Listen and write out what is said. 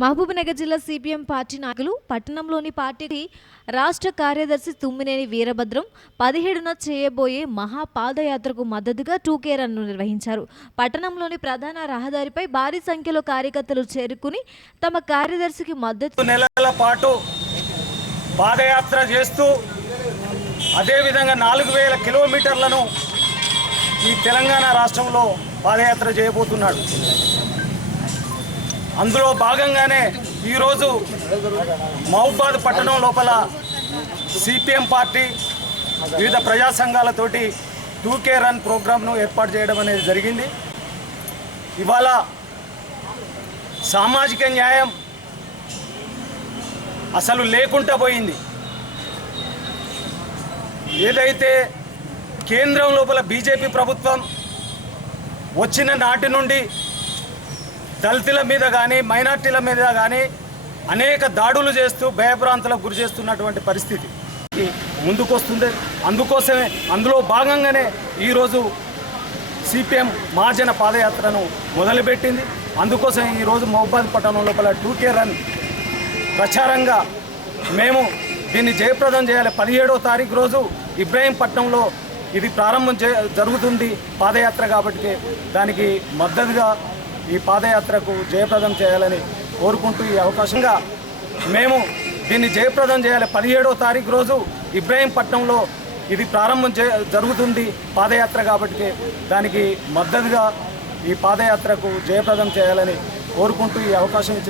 మహబూబ్నగర్ జిల్లా CPM party నాయకులు పట్టణంలోని పార్టీ రాష్ట్ర కార్యదర్శి తుమ్మినేని వీరభద్రం 17న చేయబోయే మహాపాదయాత్రకు మద్దతుగా 2K రన్ను నిర్వహించారు. పట్టణంలోని ప్రధాన రహదారిపై భారీ సంఖ్యలో కార్యకర్తలు చేరుకుని తమ కార్యదర్శికి మద్దతు నెలల పాటు పాదయాత్ర చేస్తూ అదేవిధంగా 4000 కిలోమీటర్లను ఈ తెలంగాణ రాష్ట్రంలో పాదయాత్ర చేయబోతున్నాడు. అందులో భాగంగానే ఈరోజు మహబూబాద్ పట్టణం లోపల సిపిఎం పార్టీ వివిధ ప్రజా సంఘాలతోటి 2K రన్ ప్రోగ్రామ్ను ఏర్పాటు చేయడం అనేది జరిగింది. ఇవాళ సామాజిక న్యాయం అసలు లేకుండా పోయింది. ఏదైతే కేంద్రం లోపల బీజేపీ ప్రభుత్వం వచ్చిన నాటి నుండి దళితుల మీద కానీ మైనార్టీల మీద కానీ అనేక దాడులు చేస్తూ భయభ్రాంతులకు గురి చేస్తున్నటువంటి పరిస్థితి ముందుకొస్తుంది. అందుకోసమే అందులో భాగంగానే ఈరోజు సిపిఎం మహాజన పాదయాత్రను మొదలుపెట్టింది. అందుకోసం ఈరోజు మహబూబాద్ పట్టణం లోపల 2K రన్ ప్రచారంగా మేము దీన్ని జయప్రదం చేయాలి. 17వ తారీఖు రోజు ఇబ్రాహీంపట్నంలో ఇది ప్రారంభం జరుగుతుంది పాదయాత్ర కాబట్టి దానికి మద్దతుగా ఈ పాదయాత్రకు జయప్రదం చేయాలని కోరుకుంటూ ఈ అవకాశంగా మేము దీన్ని జయప్రదం చేయాలి. 17వ తారీఖు రోజు ఇబ్రాహీంపట్నంలో ఇది ప్రారంభం జరుగుతుంది పాదయాత్ర కాబట్టి దానికి మద్దతుగా ఈ పాదయాత్రకు జయప్రదం చేయాలని కోరుకుంటూ ఈ అవకాశం ఇచ్చిన